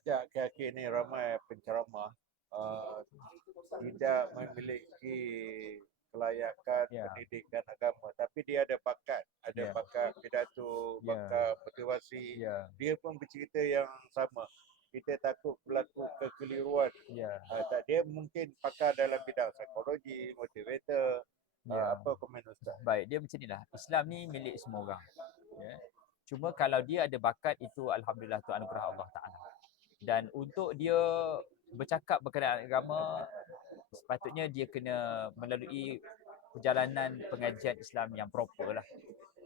sejak akhir-akhir ni ramai penceramah uh, tidak memiliki kelayakan Ya, pendidikan agama, tapi dia ada ya, bakat pidato, ya, bakat motivasi. ya, Dia pun bercerita yang sama. Kita takut berlaku kekeliruan. ya, Tak, dia mungkin pakar dalam bidang psikologi, motivator. ya. Apa komen Ustaz? Baik, dia macam inilah. Islam ni milik semua orang. Ya. Cuma kalau dia ada bakat, itu alhamdulillah tu anugerah Allah Taala. Dan untuk dia bercakap berkenaan agama, sepatutnya dia kena melalui perjalanan pengajian Islam yang proper lah.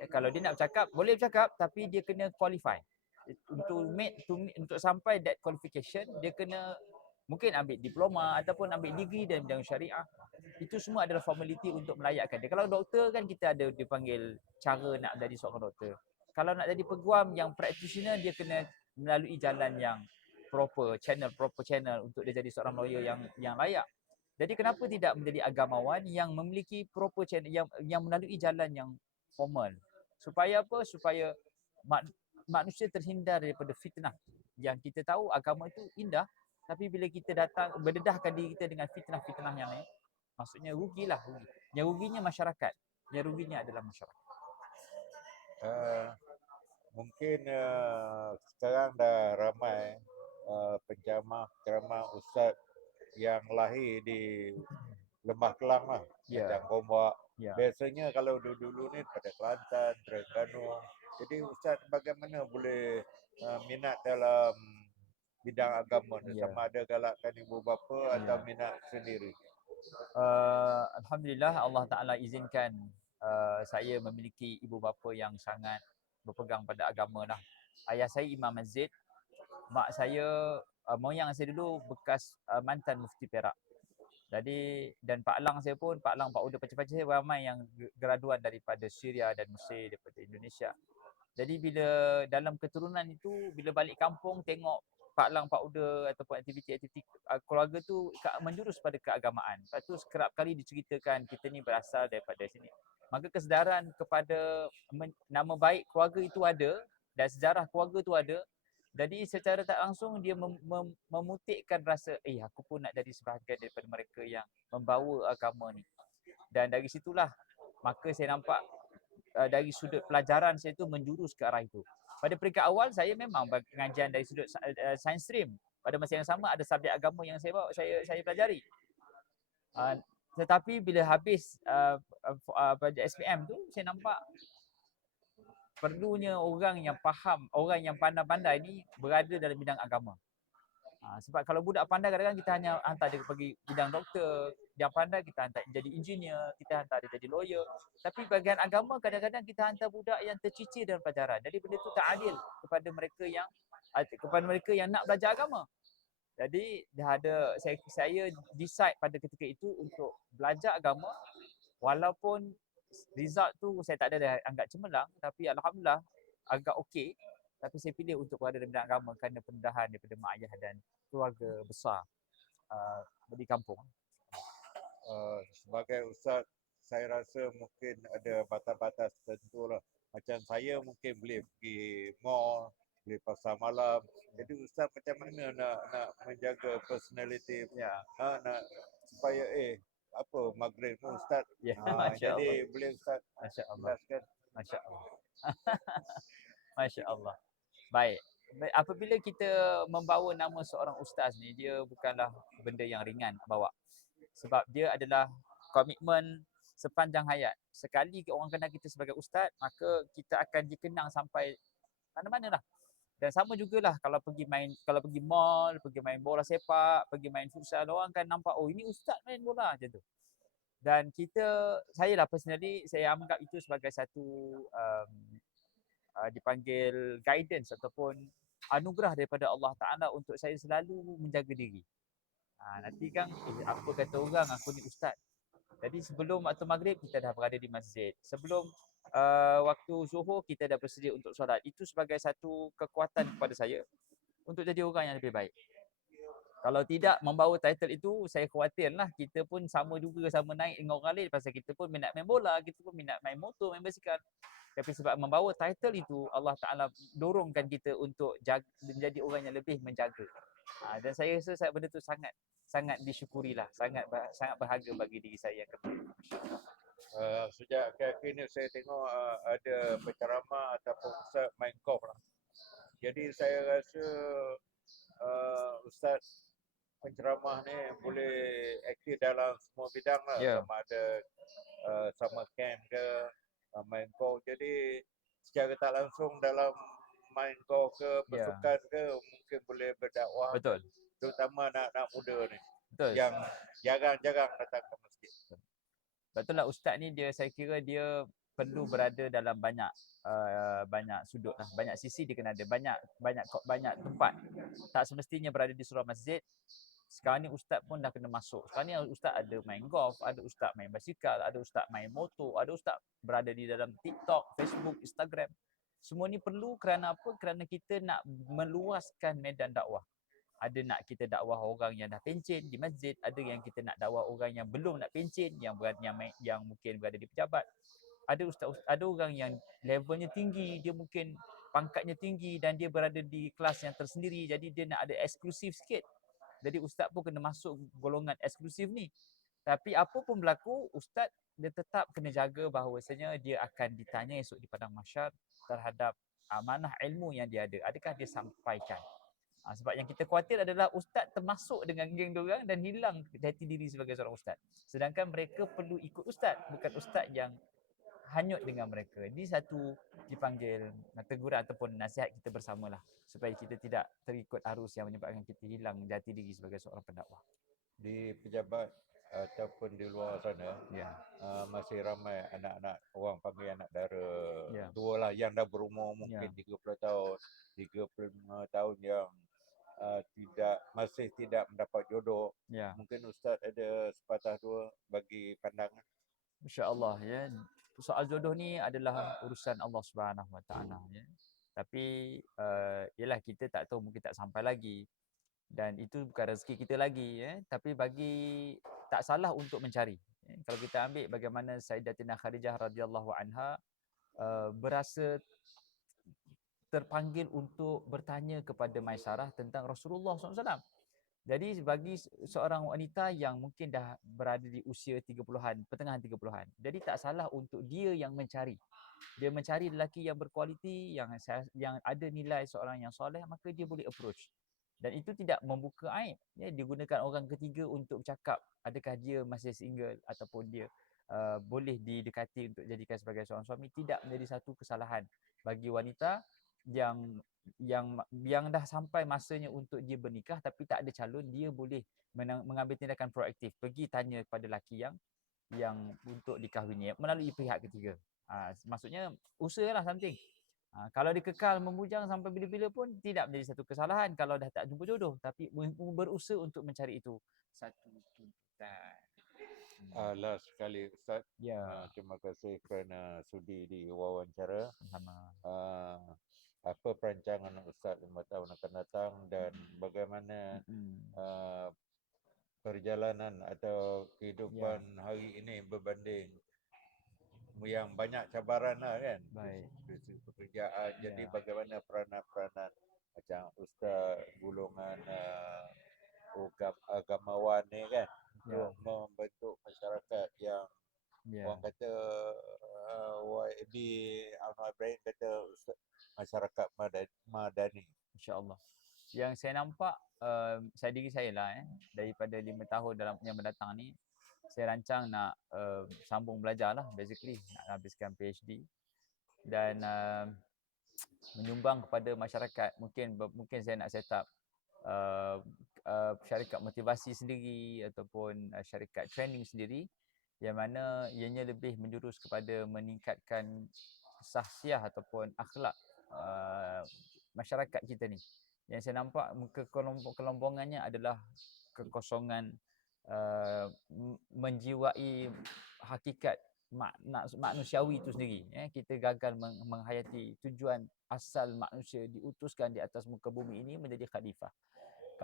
Kalau dia nak bercakap, boleh bercakap, tapi dia kena qualify. Untuk sampai that qualification, dia kena mungkin ambil diploma ataupun ambil degree dalam bidang syariah. Itu semua adalah formality untuk melayakkan dia. Kalau doktor kan kita ada dipanggil cara nak jadi seorang doktor. Kalau nak jadi peguam yang practitioner, dia kena melalui jalan yang proper channel untuk dia jadi seorang lawyer yang layak. Jadi kenapa tidak menjadi agamawan yang memiliki proper channel, yang melalui jalan yang formal. Supaya apa? Supaya manusia terhindar daripada fitnah. Yang kita tahu agama itu indah, tapi bila kita datang berdedahkan diri kita dengan fitnah-fitnah yang lain, maksudnya rugilah. Yang ruginya masyarakat. Yang ruginya adalah masyarakat. Uh, Mungkin sekarang dah ramai penceramah ustaz yang lahir di Lembah Kelang lah, macam Ya, Gombak. ya, Biasanya kalau dulu-dulu ni pada Kelantan, Terengganu. Jadi ustaz bagaimana boleh minat dalam bidang agama ni, ya. sama ada galakkan ibu bapa atau Ya. minat sendiri? Alhamdulillah Allah Ta'ala izinkan saya memiliki ibu bapa yang sangat berpegang pada agama lah. Ayah saya Imam Masjid, mak saya, moyang saya dulu bekas mantan mufti Perak. Jadi dan Pak Lang saya pun, Pak Lang, Pak Uda, pacak-pacak saya ramai yang graduan daripada Syria dan Mesir, daripada Indonesia. Jadi bila dalam keturunan itu, bila balik kampung tengok Pak Lang, Pak Uda ataupun aktiviti-aktiviti keluarga tu menjurus pada keagamaan. Lepas tu kerap kali diceritakan kita ni berasal daripada sini. Maka kesedaran kepada nama baik keluarga itu ada dan sejarah keluarga itu ada. Jadi secara tak langsung dia memutikkan rasa, aku pun nak jadi sebahagian daripada mereka yang membawa agama ni. Dan dari situlah maka saya nampak dari sudut pelajaran saya tu menjurus ke arah itu. Pada peringkat awal saya memang pengajian dari sudut science stream. Pada masa yang sama ada subjek agama yang saya pelajari. Uh, tetapi bila habis SPM tu saya nampak perlunya orang yang faham, orang yang pandai-pandai ni berada dalam bidang agama. Sebab kalau budak pandai kadang-kadang kita hanya hantar dia pergi bidang doktor, yang pandai kita hantar jadi engineer, kita hantar dia jadi lawyer. Tapi bahagian agama kadang-kadang kita hantar budak yang tercicir dalam pelajaran. Jadi benda tu tak adil kepada mereka yang nak belajar agama. Jadi dah ada saya decide pada ketika itu untuk belajar agama walaupun result tu saya tak ada dah anggap cemerlang, tapi alhamdulillah agak okey. Tapi saya pilih untuk berada dalam bidang agama kerana pendedahan daripada mak ayah dan keluarga besar di kampung. Sebagai ustaz, saya rasa mungkin ada batas-batas tertentu lah. Macam saya mungkin boleh pergi mall, boleh pasar malam. Jadi ustaz macam mana nak menjaga personality, Ya, nak supaya apa maghrib tu ustaz. ya, masya Allah, Jadi boleh ustaz masya Allah, jelaskan. masya Allah, masya Allah. Baik. Apabila kita membawa nama seorang ustaz ni, dia bukanlah benda yang ringan bawa. Sebab dia adalah komitmen sepanjang hayat. Sekali orang kenal kita sebagai ustaz, maka kita akan dikenang sampai mana-mana lah. Dan sama jugalah kalau pergi mall, pergi main bola sepak, pergi main futsal, orang akan nampak, oh ini ustaz main bola macam tu. Dan saya lah personally, saya anggap itu sebagai satu um, dipanggil guidance ataupun anugerah daripada Allah Ta'ala untuk saya selalu menjaga diri. Nanti kan, apa kata orang, aku ni ustaz. Jadi sebelum waktu maghrib, kita dah berada di masjid. Sebelum waktu zuhur, kita dah bersedia untuk solat. Itu sebagai satu kekuatan kepada saya untuk jadi orang yang lebih baik. Kalau tidak membawa title itu, saya khawatirlah kita pun sama juga, sama naik dengan orang lain pasal kita pun minat main bola, kita pun minat main motor, main basikal. Tapi sebab membawa title itu, Allah Ta'ala dorongkan kita untuk menjadi orang yang lebih menjaga. Dan saya rasa benda tu sangat disyukurilah, sangat berharga bagi diri saya yang kedua. Sejak akhir-akhir ni saya tengok ada penceramah ataupun ustaz main golf lah. Jadi saya rasa ustaz penceramah ni boleh aktif dalam semua bidang lah, Ya. sama ada summer camp ke, main golf. Jadi secara tak langsung dalam main golf ke, Ya. bersukan ke, mungkin boleh berdakwah. Betul. Terutama anak-anak muda ni Betul. yang jarang-jarang datang ke masjid. Betul lah, ustaz ni saya kira dia perlu berada dalam banyak sudut lah, banyak sisi dia kena ada, banyak tempat. Tak semestinya berada di surau masjid. Sekarang ni ustaz pun dah kena masuk. Sekarang ni ustaz ada main golf, ada ustaz main basikal, ada ustaz main motor, ada ustaz berada di dalam TikTok, Facebook, Instagram. Semua ni perlu kerana apa? Kerana kita nak meluaskan medan dakwah. Ada nak kita dakwah orang yang dah pencen di masjid, ada yang kita nak dakwah orang yang belum nak pencen, yang mungkin berada di pejabat. Ada orang yang levelnya tinggi, dia mungkin pangkatnya tinggi dan dia berada di kelas yang tersendiri, jadi dia nak ada eksklusif sikit. Jadi ustaz pun kena masuk golongan eksklusif ni. Tapi apa pun berlaku, ustaz dia tetap kena jaga bahawasanya dia akan ditanya esok di padang mahsyar terhadap amanah ilmu yang dia ada. Adakah dia sampaikan? Sebab yang kita khawatir adalah ustaz termasuk dengan geng diorang dan hilang jati diri sebagai seorang ustaz. Sedangkan mereka perlu ikut ustaz, bukan ustaz yang hanyut dengan mereka. Ini satu dipanggil teguran ataupun nasihat kita bersamalah, supaya kita tidak terikut arus yang menyebabkan kita hilang jati diri sebagai seorang pendakwah. Di pejabat ataupun di luar sana, masih ramai anak-anak, orang panggil anak dara tua lah, yang dah berumur mungkin 30 tahun, 35 tahun yang masih tidak mendapat jodoh. Mungkin ustaz ada sepatah dua bagi pandangan. InsyaAllah ya. Soal jodoh ni adalah urusan Allah Subhanahu Wa Taala ya. Tapi yalah, kita tak tahu, mungkin tak sampai lagi. Dan itu bukan rezeki kita lagi ya. Tapi tak salah untuk mencari. Kalau kita ambil bagaimana Sayyidatina Khadijah radhiyallahu anha berasa terpanggil untuk bertanya kepada Maisarah tentang Rasulullah SAW. Jadi bagi seorang wanita yang mungkin dah berada di usia 30-an, pertengahan 30-an, jadi tak salah untuk dia yang mencari. Dia mencari lelaki yang berkualiti, yang ada nilai seorang yang soleh, maka dia boleh approach. Dan itu tidak membuka aib. Ya, digunakan orang ketiga untuk bercakap adakah dia masih single ataupun dia boleh didekati untuk jadikan sebagai seorang suami. Tidak menjadi satu kesalahan bagi wanita yang dah sampai masanya untuk dia bernikah tapi tak ada calon. Dia boleh mengambil tindakan proaktif, pergi tanya kepada lelaki yang untuk dikahwini melalui pihak ketiga. Maksudnya usahalah something. Kalau dia kekal membujang sampai bila-bila pun tidak menjadi satu kesalahan kalau dah tak jumpa jodoh, tapi berusaha untuk mencari itu satu tuntutan. Last sekali ustaz, Ya. terima kasih kerana sudi diwawancara. Sama. Apa perancangan ustaz 5 tahun akan datang dan bagaimana perjalanan atau kehidupan hari ini berbanding yang banyak cabaran lah kan. Baik. Dari pekerjaan. Jadi bagaimana peranan-peranan macam ustaz golongan agamawan ni kan, untuk membentuk masyarakat yang orang kata YB Anwar Ibrahim kata masyarakat madani. InsyaAllah. Yang saya nampak, diri saya lah daripada 5 tahun yang mendatang ni, saya rancang nak sambung belajar lah, basically nak habiskan PhD dan menyumbang kepada masyarakat. Mungkin saya nak set up syarikat motivasi sendiri ataupun syarikat training sendiri, yang mana ianya lebih menjurus kepada meningkatkan sahsiah ataupun akhlak masyarakat kita ni. Yang saya nampak kelompongannya adalah kekosongan menjiwai hakikat manusiawi itu sendiri. Kita gagal menghayati tujuan asal manusia diutuskan di atas muka bumi ini menjadi khalifah.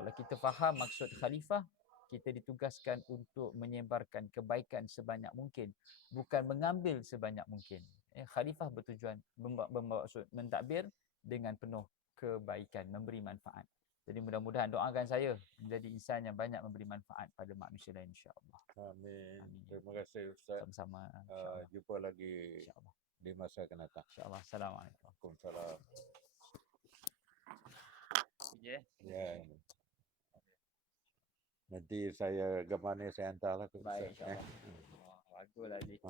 Kalau kita faham maksud khalifah, kita ditugaskan untuk menyebarkan kebaikan sebanyak mungkin, bukan mengambil sebanyak mungkin. Khalifah bertujuan bermaksud mentadbir dengan penuh kebaikan, memberi manfaat. Jadi mudah-mudahan doakan saya menjadi insan yang banyak memberi manfaat pada manusia lain, insya-Allah. Amin. Amin. Terima kasih Ustaz. Sama-sama, insya-Allah. Jumpa lagi Insya-Allah. di masa akan datang. Insya-Allah. Assalamualaikum. Waalaikumsalam. Ya. Ya. Nanti saya gambarnya saya hantarlah ke Baik, Ustaz. insya-Allah. Baguslah, Dik.